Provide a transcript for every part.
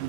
I'm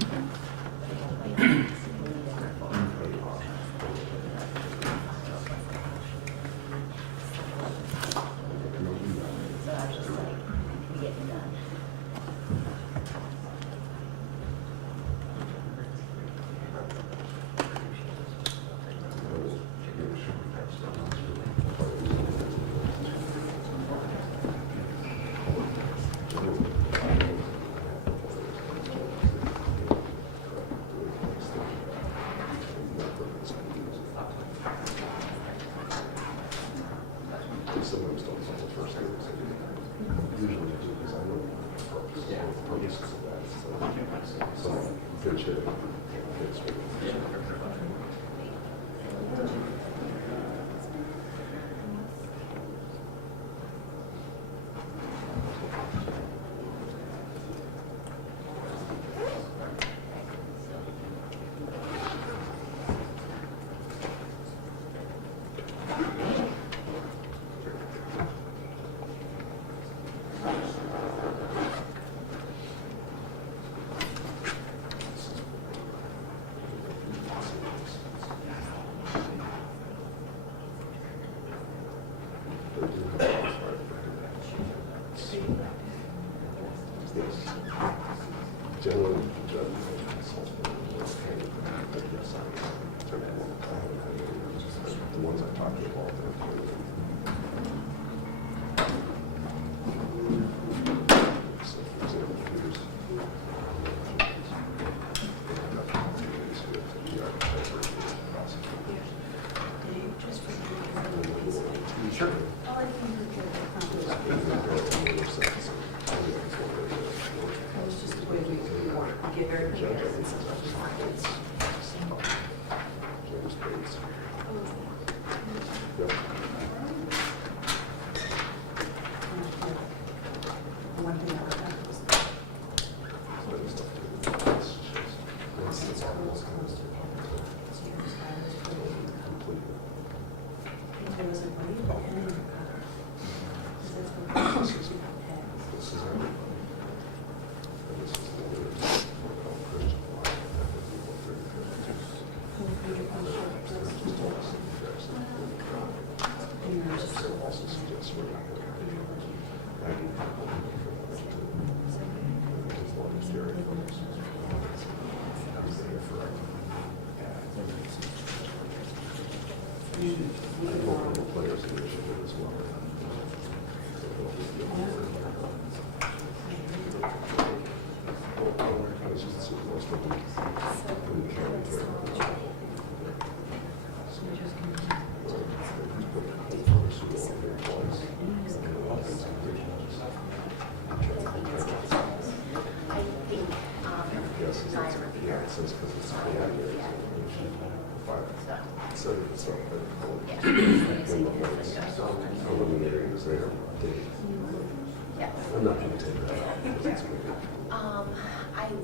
not going to take that out because it's good. I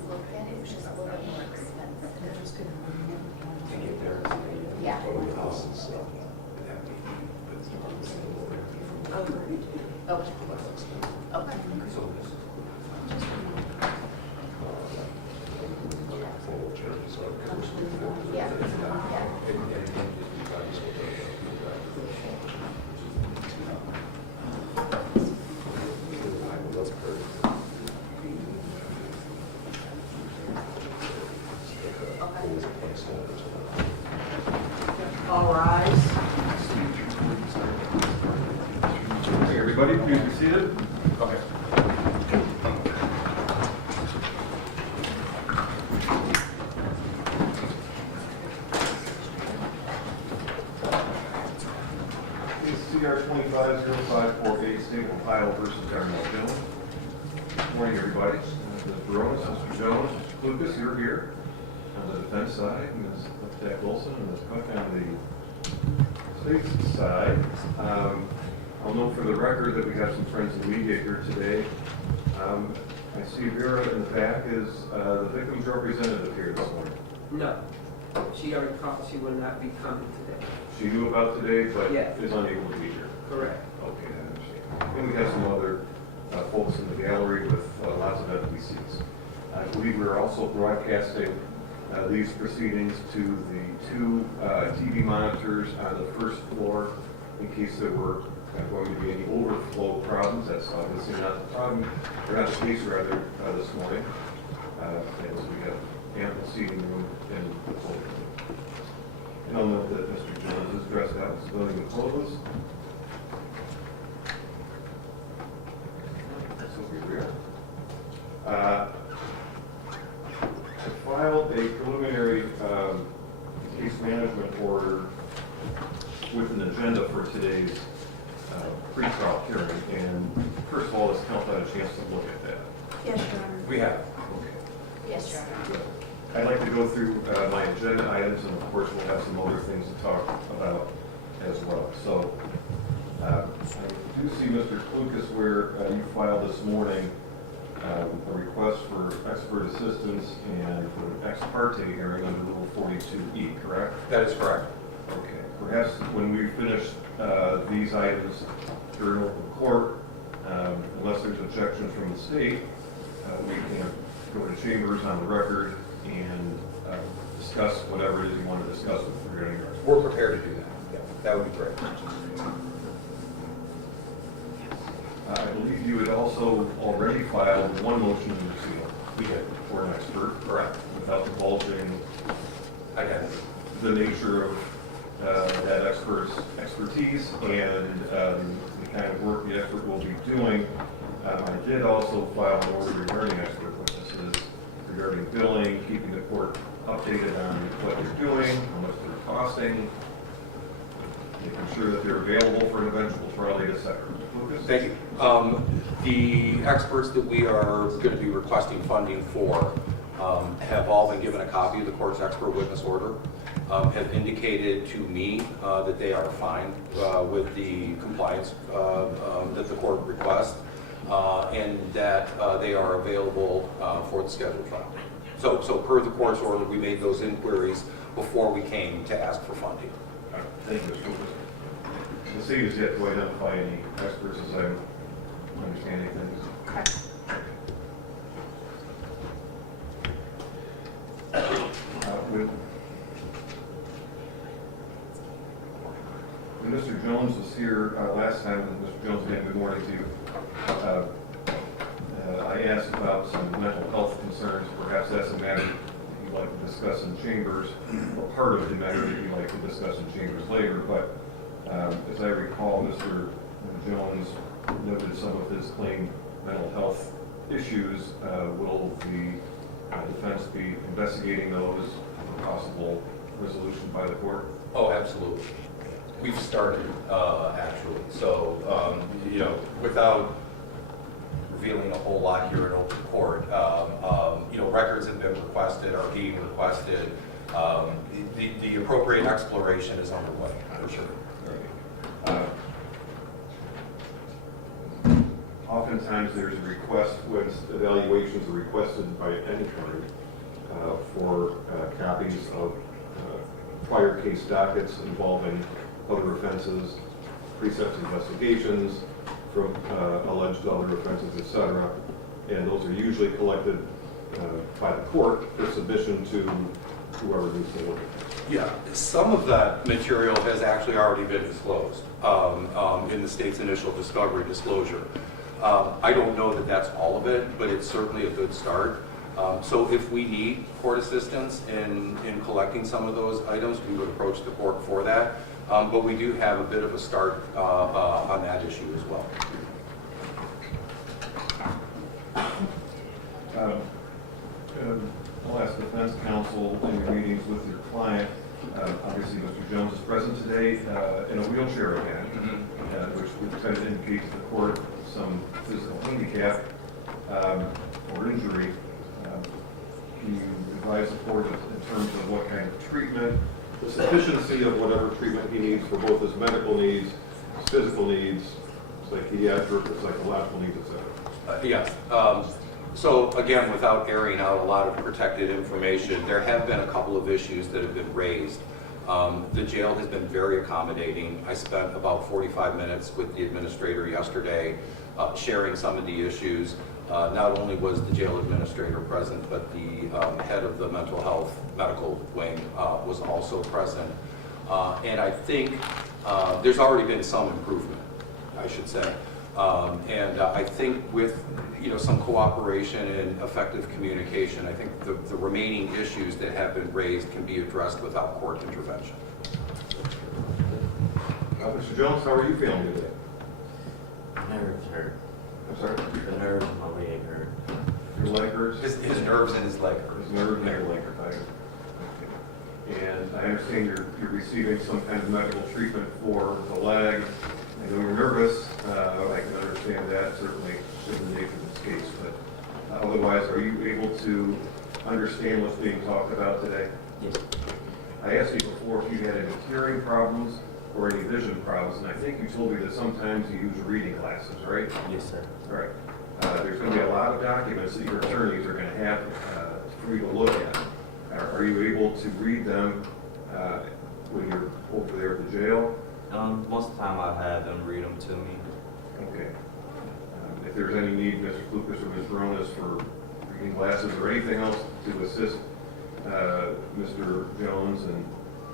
looked at it, it was just a little bit more expensive. Yeah. Oh, the house is, Okay. Okay. Yeah. Yeah. All rise. Hey, everybody, please be seated. Okay. CR 250548, State of Ohio versus Darnell Jones. Good morning, everybody. Mr. Baronis, Mr. Jones, Mr. Lucas, you're here. On the defense side, Ms. Jack Wilson, and Ms. Cook on the state's side. I'll note for the record that we have some friends of the media here today. I see Vera in the back is the victim's representative here this morning. No. She already called. She will not be coming today. She knew about today, but Yes. is unable to be here. Correct. Okay, I understand. And we have some other folks in the gallery with lots of FPCs. I believe we're also broadcasting these proceedings to the two TV monitors on the first floor in case there were going to be any overflow problems. That's obviously not the problem, or not the case rather, this morning. As we have ample seating room in the courtroom. And I'll note that Mr. Jones is dressed out in civilian clothes. So here we are. I filed a preliminary case management order with an agenda for today's pretrial hearing. And first of all, has council had a chance to look at that? Yes, Your Honor. We have. Okay. Yes, Your Honor. Good. I'd like to go through my agenda items, and of course we'll have some other things to talk about as well. So I do see, Mr. Klukas, where you filed this morning a request for expert assistance and for an ex parte hearing under Rule 42E, correct? That is correct. Okay. Perhaps when we finish these items during open court, unless there's objection from the state, we can go to chambers on the record and discuss whatever it is you want to discuss with regarding yours. We're prepared to do that. Yeah, that would be great. I believe you had also already filed one motion to seal. We did. For an expert. Correct. Without divulging Identity. the nature of that expert's expertise and the kind of work the expert will be doing. I did also file an order regarding expert witnesses, regarding billing, keeping the court updated on what they're doing, how much they're costing, making sure that they're available for an eventual trial date, etc. Lucas? Thank you. The experts that we are going to be requesting funding for have all been given a copy of the court's expert witness order, have indicated to me that they are fine with the compliance that the court requests, and that they are available for the scheduled trial. So per the court's order, we made those inquiries before we came to ask for funding. Thank you, Mr. Lucas. The city has yet to identify any experts, as I'm understanding things. Correct. When Mr. Jones was here last time, and Mr. Jones, again, good morning to you. I asked about some mental health concerns. Perhaps that's a matter you'd like to discuss in chambers, or part of the matter that you'd like to discuss in chambers later. But as I recall, Mr. Jones noted some of his claimed mental health issues. Will the defense be investigating those for possible resolution by the court? Oh, absolutely. We've started, actually. So, without revealing a whole lot here in open court, records have been requested, are being requested. The appropriate exploration is underway, for sure. Oftentimes there's a request when evaluations are requested by any kind for copies of prior case dockets involving other offenses, precepts investigations from alleged other offenses, etc. And those are usually collected by the court for submission to whoever needs to look at it. Yeah, some of that material has actually already been disclosed in the state's initial discovery disclosure. I don't know that that's all of it, but it's certainly a good start. So if we need court assistance in collecting some of those items, we would approach the court for that. But we do have a bit of a start on that issue as well. I'll ask defense counsel in your meetings with your client. Obviously, Mr. Jones is present today in a wheelchair again, which would kind of indicate to the court some physical handicap or injury. Can you advise the court in terms of what kind of treatment, the sufficiency of whatever treatment he needs for both his medical needs, his physical needs, psychiatric, psychological needs, etc.? Yes. So again, without airing out a lot of protected information, there have been a couple of issues that have been raised. The jail has been very accommodating. I spent about 45 minutes with the administrator yesterday sharing some of the issues. Not only was the jail administrator present, but the head of the mental health medical wing was also present. And I think there's already been some improvement, I should say. And I think with some cooperation and effective communication, I think the remaining issues that have been raised can be addressed without court intervention. Mr. Jones, how are you feeling today? Nerves hurt. I'm sorry? The nerves in my leg hurt. Your leg hurts? His nerves and his leg hurt. His nerves and your leg are tired. Okay. And I understand you're receiving some kind of medical treatment for the leg. I know you're nervous. I can understand that, certainly, in the nature of this case. But otherwise, are you able to understand what's being talked about today? Yes. I asked you before if you had any hearing problems or any vision problems, and I think you told me that sometimes you use reading glasses, right? Yes, sir. All right. There's going to be a lot of documents that your attorneys are going to have for you to look at. Are you able to read them when you're over there at the jail? Most of the time I have them read them to me. Okay. If there's any need, Mr. Lucas or Ms. Baronis, for reading glasses or anything else to assist Mr. Jones and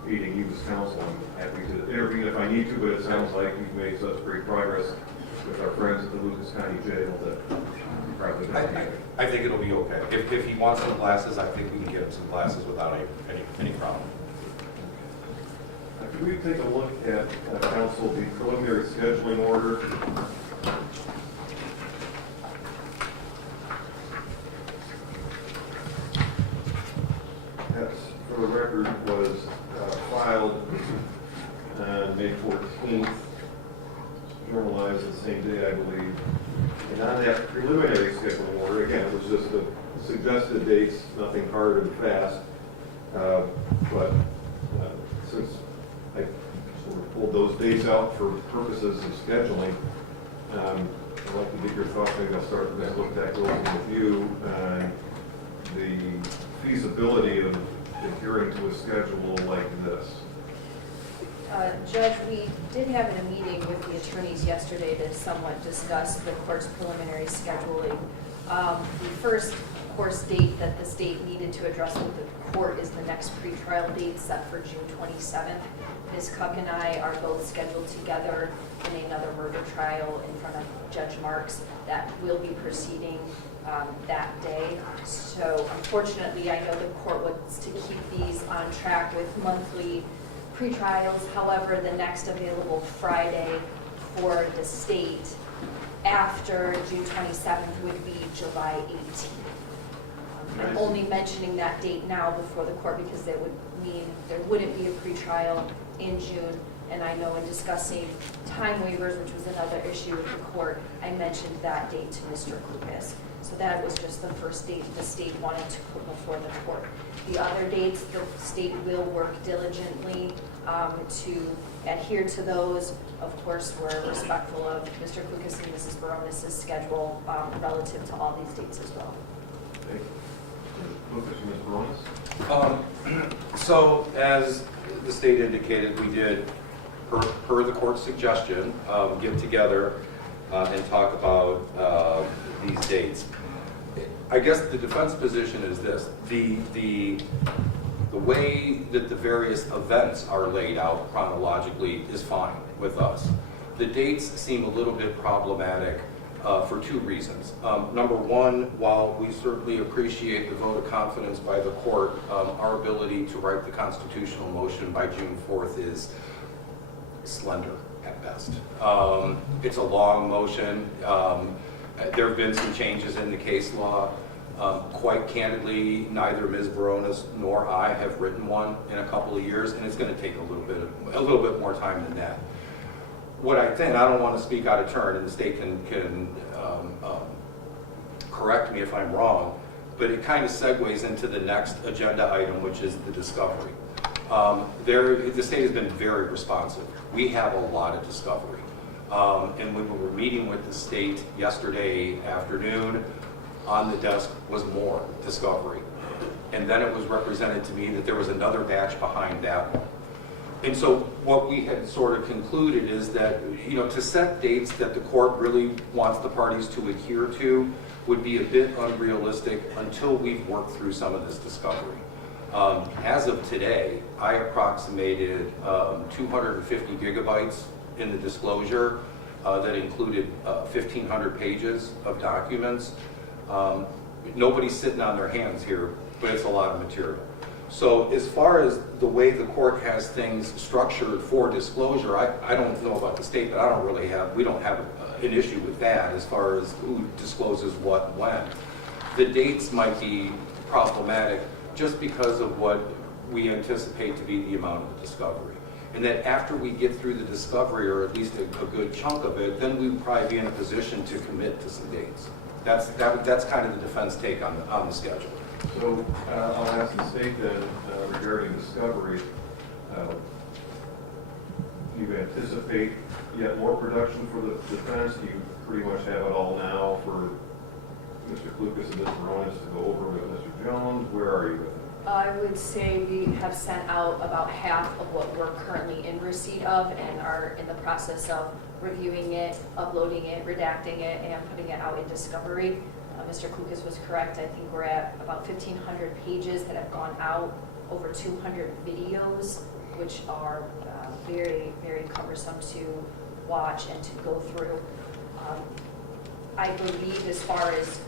aiding you as counsel, I'm happy to intervene if I need to, but it sounds like you've made such great progress with our friends at the Lucas County Jail that you probably don't need it. I think it'll be okay. If he wants some glasses, I think we can get him some glasses without any problem. Can we take a look at, counsel, the preliminary scheduling order? Yes, for the record, was filed on May 14th, journalized the same day, I believe. And on that preliminary scheduling order, again, it was just the suggested dates, nothing hard and fast. But since I sort of pulled those dates out for purposes of scheduling, I'd like to get your thoughts. Maybe I'll start with look back over with you on the feasibility of adhering to a schedule like this. Judge, we did have a meeting with the attorneys yesterday to somewhat discuss the court's preliminary scheduling. The first, of course, date that the state needed to address with the court is the next pretrial date set for June 27th. Ms. Cook and I are both scheduled together in another murder trial in front of Judge Marks that will be proceeding that day. So unfortunately, I know the court wants to keep these on track with monthly pretrials. However, the next available Friday for the state after June 27th would be July 18th. I'm only mentioning that date now before the court because that would mean there wouldn't be a pretrial in June. And I know in discussing time waivers, which was another issue with the court, I mentioned that date to Mr. Lucas. So that was just the first date the state wanted to put before the court. The other dates, the state will work diligently to adhere to those. Of course, we're respectful of Mr. Lucas and Mrs. Baronis' schedule relative to all these dates as well. Okay. Lucas and Ms. Baronis? So as the state indicated, we did, per the court's suggestion, get together and talk about these dates. I guess the defense position is this: the way that the various events are laid out chronologically is fine with us. The dates seem a little bit problematic for two reasons. Number one, while we certainly appreciate the vote of confidence by the court, our ability to write the constitutional motion by June 4th is slender at best. It's a long motion. There have been some changes in the case law. Quite candidly, neither Ms. Baronis nor I have written one in a couple of years, and it's going to take a little bit more time than that. What I think, I don't want to speak out of turn, and the state can correct me if I'm wrong, but it kind of segues into the next agenda item, which is the discovery. The state has been very responsive. We have a lot of discovery. And when we were meeting with the state yesterday afternoon, on the desk was more discovery. And then it was represented to me that there was another batch behind that one. And so what we had sort of concluded is that, to set dates that the court really wants the parties to adhere to, would be a bit unrealistic until we've worked through some of this discovery. As of today, I approximated 250 gigabytes in the disclosure that included 1,500 pages of documents. Nobody's sitting on their hands here, but it's a lot of material. So as far as the way the court has things structured for disclosure, I don't know about the state, but we don't have an issue with that as far as who discloses what when. The dates might be problematic just because of what we anticipate to be the amount of the discovery. And that after we get through the discovery, or at least a good chunk of it, then we would probably be in a position to commit to some dates. That's kind of the defense take on the schedule. So I'll ask the state then regarding discovery. Do you anticipate yet more production for the defense? Do you pretty much have it all now for Mr. Klukas and Mr. Ronis to go over with Mr. Jones? Where are you with it? I would say we have sent out about half of what we're currently in receipt of and are in the process of reviewing it, uploading it, redacting it, and putting it out in discovery. Mr. Klukas was correct. I think we're at about 1,500 pages that have gone out, over 200 videos, which are very, very cumbersome to watch and to go through. I believe as far as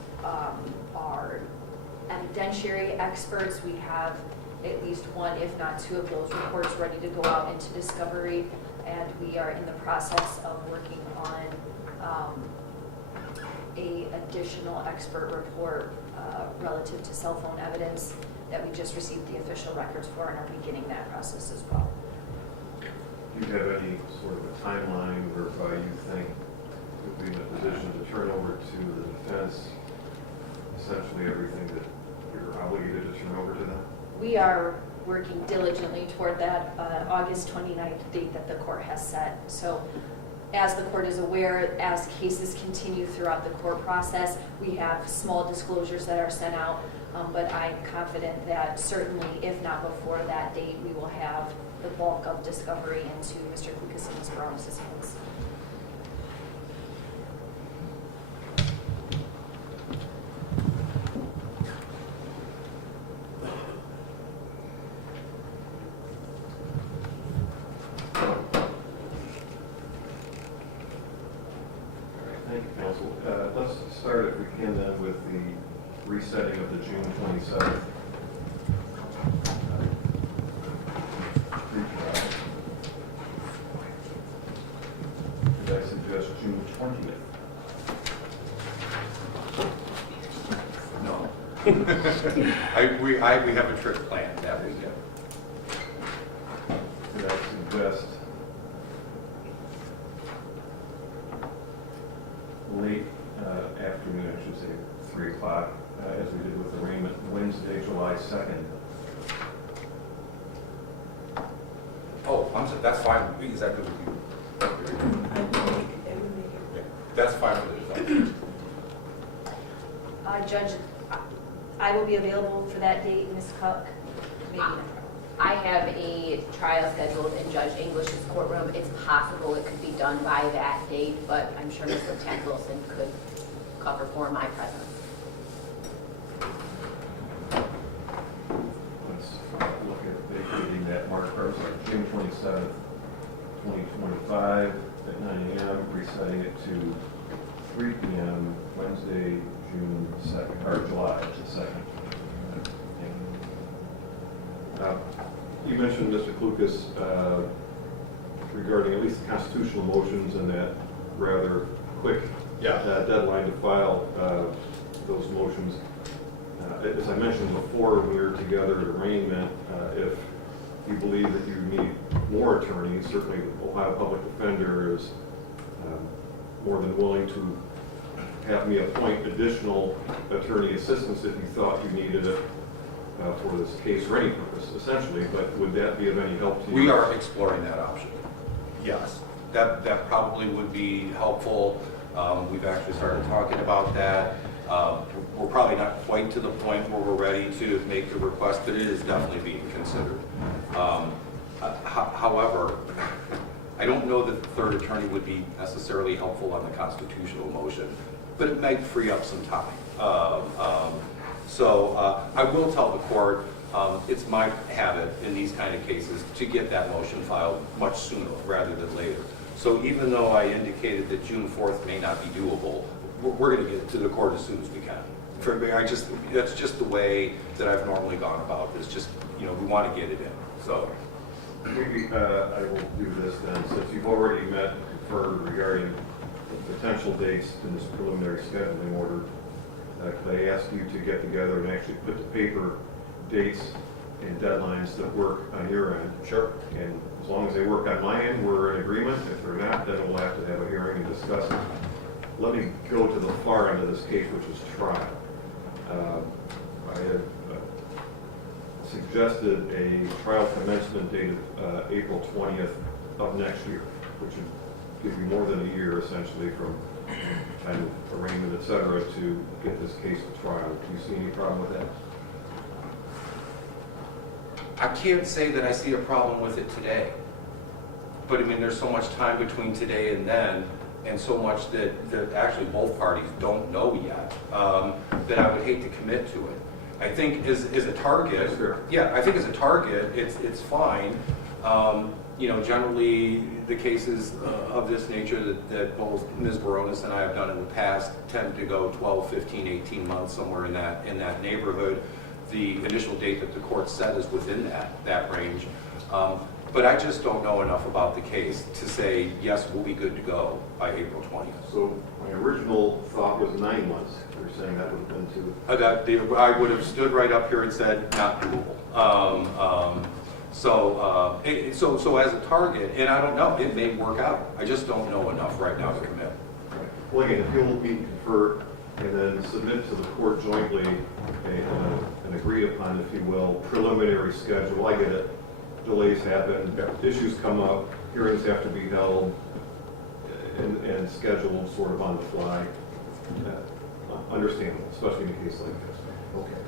our evidentiary experts, we have at least one, if not two of those reports ready to go out into discovery, and we are in the process of working on a additional expert report relative to cell phone evidence that we just received the official records for and are beginning that process as well. Do you have any sort of a timeline whereby you think you'll be in a position to turn over to the defense essentially everything that you're obligated to turn over to them? We are working diligently toward that August 29th date that the court has set. So as the court is aware, as cases continue throughout the court process, we have small disclosures that are sent out, but I'm confident that certainly, if not before that date, we will have the bulk of discovery into Mr. Klukas and Ms. Brown's hands. Thank you, counsel. Let's start, if we can, then with the resetting of the June 27th pretrial. And I suggest June 20th. No. we have a trip planned that weekend. And I suggest late afternoon, I should say 3 o'clock, as we did with arraignment, Wednesday, July 2nd. Oh, that's fine with me. Is that good with you? Yeah, that's fine with the defense. Judge, I will be available for that date, Ms. Cook. Maybe not. I have a trial scheduled in Judge English's courtroom. It's possible it could be done by that date, but I'm sure Mr. Ted Wilson could cover for my presence. Let's look at vacating that June 27th, 2025 at 9 a.m., resetting it to 3 p.m. Wednesday, June 2nd, or July the 2nd. You mentioned, Mr. Klukas, regarding at least constitutional motions and that rather quick deadline to file those motions. As I mentioned before, when we were together at arraignment, if you believe that you need more attorneys, certainly the Ohio Public Defender is more than willing to have me appoint additional attorney assistance if you thought you needed it for this case for any purpose, essentially. But would that be of any help to you? We are exploring that option. Yes, that probably would be helpful. We've actually started talking about that. We're probably not quite to the point where we're ready to make the request, but it is definitely being considered. However, I don't know that the third attorney would be necessarily helpful on the constitutional motion, but it might free up some time. I will tell the court, it's my habit in these kind of cases to get that motion filed much sooner rather than later. So even though I indicated that June 4th may not be doable, we're going to get to the court as soon as we can. For me, that's just the way that I've normally gone about this. Just, we want to get it in. So Maybe I will do this then, since you've already met and conferred regarding potential dates in this preliminary scheduling order. Could I ask you to get together and actually put to paper dates and deadlines that work on your end? Sure. And as long as they work on my end, we're in agreement. If they're not, then we'll have to have a hearing and discuss it. Let me go to the far end of this case, which is trial. I had suggested a trial commencement date of April 20th of next year, which would give you more than a year essentially from kind of arraignment, et cetera, to get this case to trial. Do you see any problem with that? I can't say that I see a problem with it today. But I mean, there's so much time between today and then, and so much that actually both parties don't know yet, that I would hate to commit to it. I think as a target, Sure. yeah, I think as a target, it's fine. Generally the cases of this nature that both Ms. Baronis and I have done in the past tend to go 12, 15, 18 months, somewhere in that neighborhood. The initial date that the court set is within that range. But I just don't know enough about the case to say, yes, we'll be good to go by April 20th. So my original thought was 9 months. You're saying that would have been too... I would have stood right up here and said, not doable. So as a target, and I don't know, it may work out. I just don't know enough right now to commit. Well, again, if you'll meet and confer and then submit to the court jointly an agreed upon, if you will, preliminary schedule. I get it. Delays happen, issues come up, hearings have to be held and scheduled sort of on the fly. Understandable, especially in a case like this. Okay.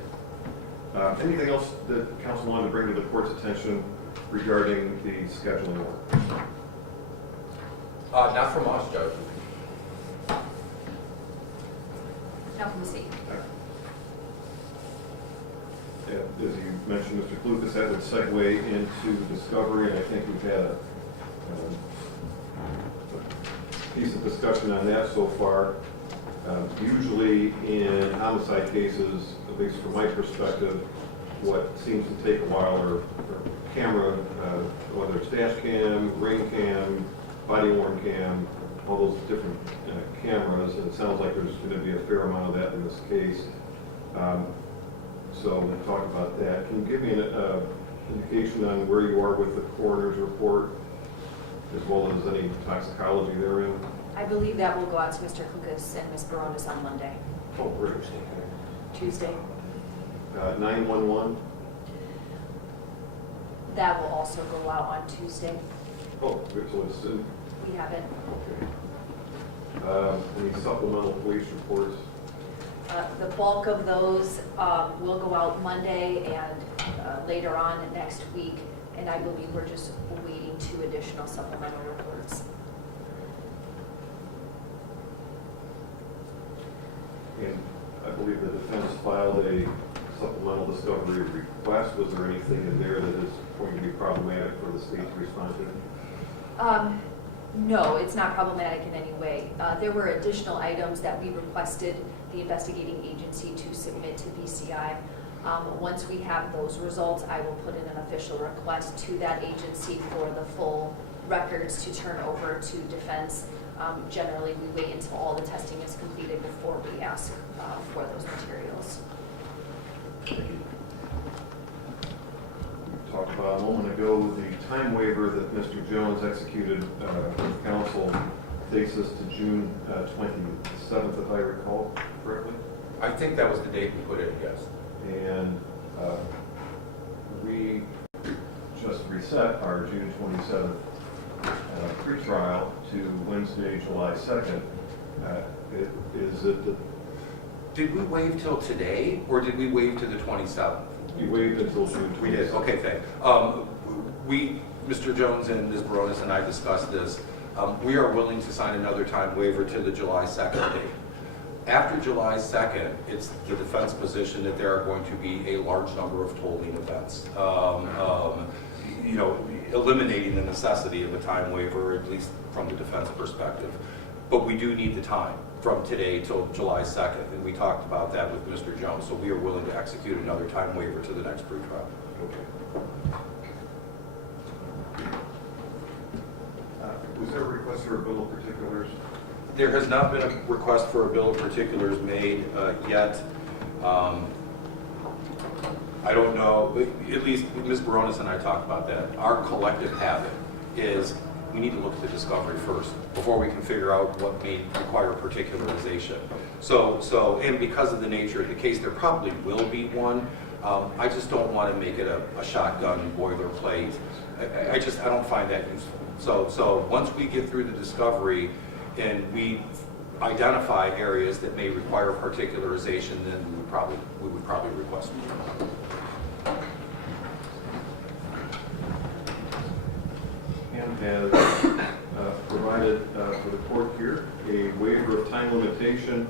Anything else that council wanted to bring to the court's attention regarding the scheduling order? Not from us, Judge. Now from the state. As you mentioned, Mr. Klukas, that would segue into discovery, and I think we've had a piece of discussion on that so far. Usually in homicide cases, at least from my perspective, what seems to take a while are camera, whether it's dash cam, ring cam, body worn cam, all those different cameras, and it sounds like there's going to be a fair amount of that in this case. So we'll talk about that. Can you give me an indication on where you are with the coroner's report, as well as any toxicology therein? I believe that will go out to Mr. Kukas and Ms. Baronis on Monday. Oh, great. Tuesday. 911? That will also go out on Tuesday. Oh, good, so it's soon. We haven't. Okay. Any supplemental police reports? The bulk of those will go out Monday and later on next week, and I believe we're just awaiting 2 additional supplemental reports. And I believe the defense filed a supplemental discovery request. Was there anything in there that is going to be problematic for the state to respond to? No, it's not problematic in any way. There were additional items that we requested the investigating agency to submit to BCI. Once we have those results, I will put in an official request to that agency for the full records to turn over to defense. Generally, we wait until all the testing is completed before we ask for those materials. We talked about a moment ago the time waiver that Mr. Jones executed with counsel takes us to June 27th, if I recall correctly. I think that was the date we put in, yes. And we just reset our June 27th pretrial to Wednesday, July 2nd. Is it that Did we waive till today, or did we waive to the 27th? you waived until June 27th? We did, okay, thanks. Mr. Jones and Ms. Baronis and I discussed this. We are willing to sign another time waiver to the July 2nd date. After July 2nd, it's the defense position that there are going to be a large number of tolling events. Eliminating the necessity of a time waiver, at least from the defense perspective. But we do need the time from today till July 2nd, and we talked about that with Mr. Jones, so we are willing to execute another time waiver to the next pretrial. Was there a request for a bill of particulars? There has not been a request for a bill of particulars made yet. I don't know, at least Ms. Baronis and I talked about that. Our collective habit is we need to look at the discovery first before we can figure out what may require particularization. So, and because of the nature of the case, there probably will be one. I just don't want to make it a shotgun boilerplate. I don't find that useful. So once we get through the discovery and we identify areas that may require particularization, then we would probably request one. And has provided for the court here a waiver of time limitation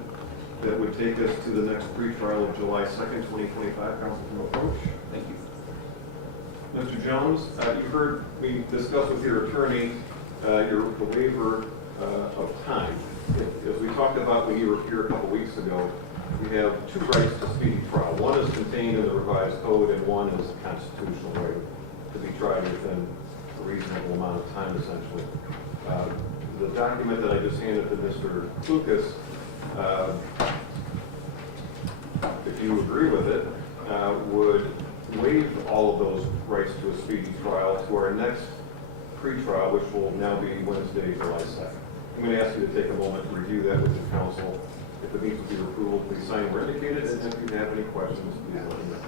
that would take us to the next pretrial of July 2nd, 2025. Counsel from approach. Thank you. Mr. Jones, you heard me discuss with your attorney the waiver of time. As we talked about when you were here a couple weeks ago, we have two rights to speedy trial. One is contained in the revised code, and one is a constitutional right to be tried within a reasonable amount of time, essentially. The document that I just handed to Mr. Lucas, if you agree with it, would waive all of those rights to a speedy trial to our next pretrial, which will now be Wednesday, July 2nd. I'm going to ask you to take a moment to review that with the counsel. If it needs to be your approval, please sign where indicated, and if you have any questions, please let me know.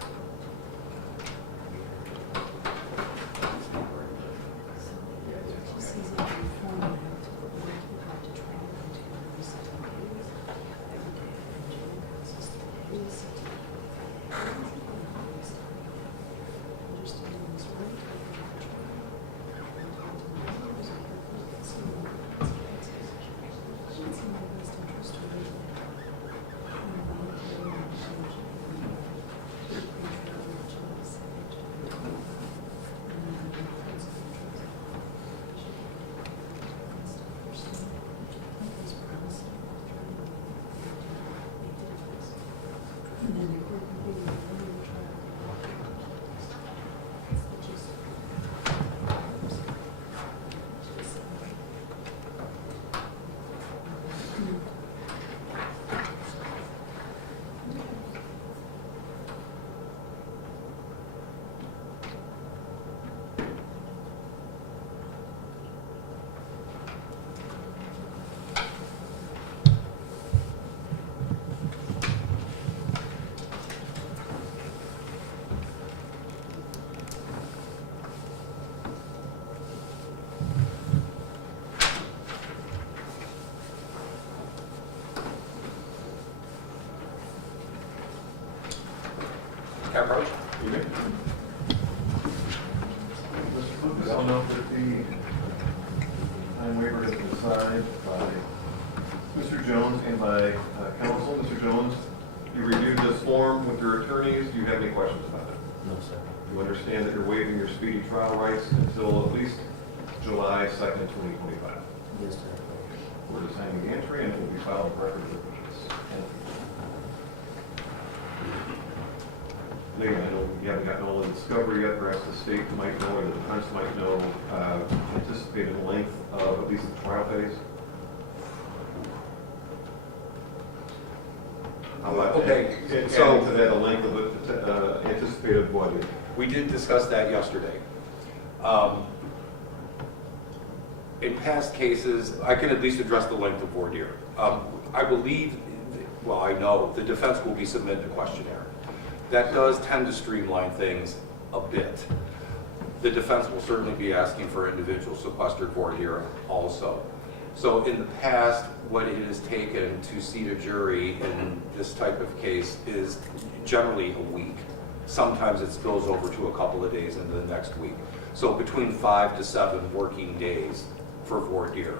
Approach. You may. Mr. Lucas, I'll note that the time waiver has been signed by Mr. Jones and by counsel. Mr. Jones, you reviewed this form with your attorneys. Do you have any questions about it? No, sir. You understand that you're waiving your speedy trial rights until at least July 2nd, 2025. Yes, sir. We're signing the entry and it will be filed in record with this. Again, I know you haven't gotten all the discovery yet. Perhaps the state might know or the defense might know anticipated length of at least the trial phase. Okay, And so- adding to that, a length of anticipated what? We did discuss that yesterday. In past cases, I can at least address the length of voir dire. I believe, well, I know the defense will be submitting a questionnaire. That does tend to streamline things a bit. The defense will certainly be asking for individual sequestered voir dire also. So in the past, what it has taken to seat a jury in this type of case is generally a week. Sometimes it spills over to a couple of days into the next week. So between 5 to 7 working days for voir dire.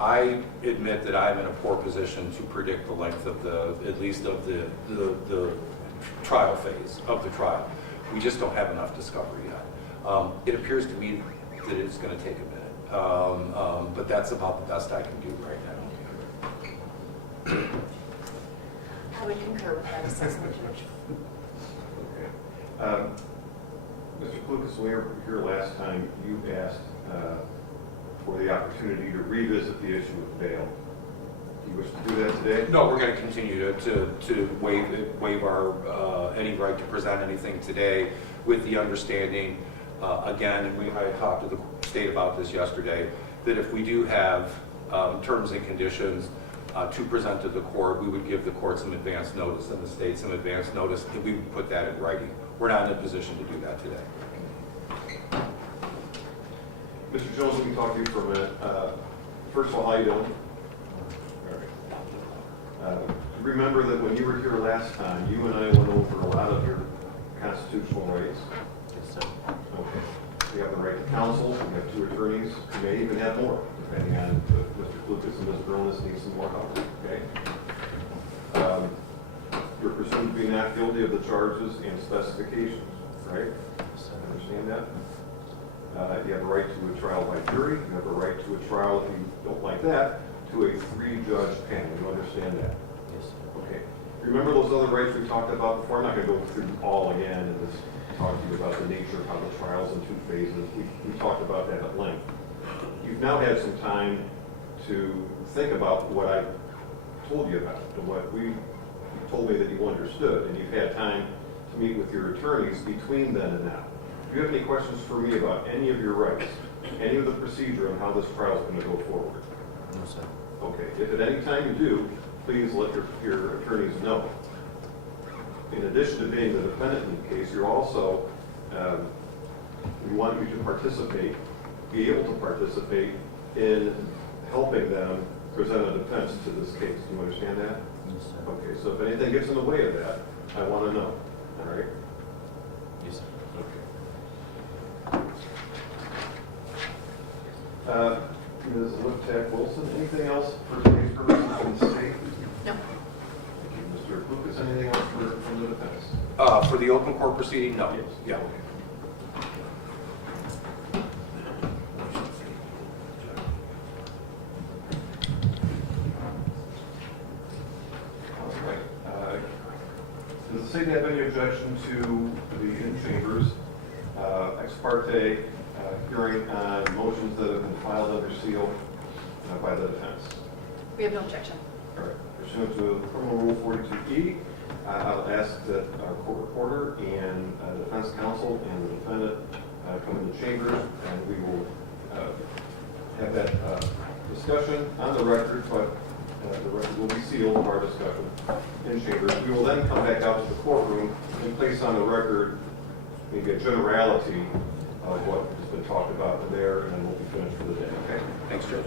I admit that I'm in a poor position to predict the length of at least of the trial phase of the trial. We just don't have enough discovery yet. It appears to me that it's going to take a minute, but that's about the best I can do right now. I would concur with that assessment, Judge. Okay. Mr. Lucas, when you were here last time, you asked for the opportunity to revisit the issue of bail. Do you wish to do that today? No, we're going to continue to waive our any right to present anything today, with the understanding, again, and I talked to the state about this yesterday, that if we do have terms and conditions to present to the court, we would give the court some advance notice and the state some advance notice, and we would put that in writing. We're not in a position to do that today. Mr. Jones, let me talk to you for a minute. First of all, how you doing? All right. Remember that when you were here last time, you and I went over a lot of your constitutional rights. Yes, sir. Okay. You have the right to counsel, you have 2 attorneys, you may even have more, depending on if Mr. Lucas and Ms. Baronis need some more help, okay? You're presumed to be not guilty of the charges and specifications, right? Yes, sir. Understand that? You have a right to a trial by jury, you have a right to a trial, if you don't like that, to a 3-judge panel. You understand that? Yes, sir. Okay. Remember those other rights we talked about before? I'm not going to go through them all again and just talk to you about the nature of how the trial's in 2 phases. We talked about that at length. You've now had some time to think about what I told you about and what you told me that you understood, and you've had time to meet with your attorneys between then and now. Do you have any questions for me about any of your rights, any of the procedure and how this trial is going to go forward? No, sir. Okay, if at any time you do, please let your attorneys know. In addition to being the defendant in the case, you're also, we want you to participate, be able to participate in helping them present a defense to this case. Do you understand that? Yes, sir. Okay, so if anything gets in the way of that, I want to know, all right? Yes, sir. Okay. Ms. Liptak Wilson, anything else for today's purposes from the state? No. Thank you. Mr. Lucas, anything else from the defense? For the open court proceeding, no. Yes. Yeah. All right. Does the state have any objection to the in-chambers ex parte hearing on motions that have been filed under seal by the defense? We have no objection. All right. Pursuant to Criminal Rule 42E, I'll ask that our court reporter and the defense counsel and the defendant come into chambers, and we will have that discussion on the record, but the record will be sealed of our discussion in chambers. We will then come back out to the courtroom and place on the record maybe a generality of what has been talked about there, and then we'll be finished for the day, okay? Thanks, Judge.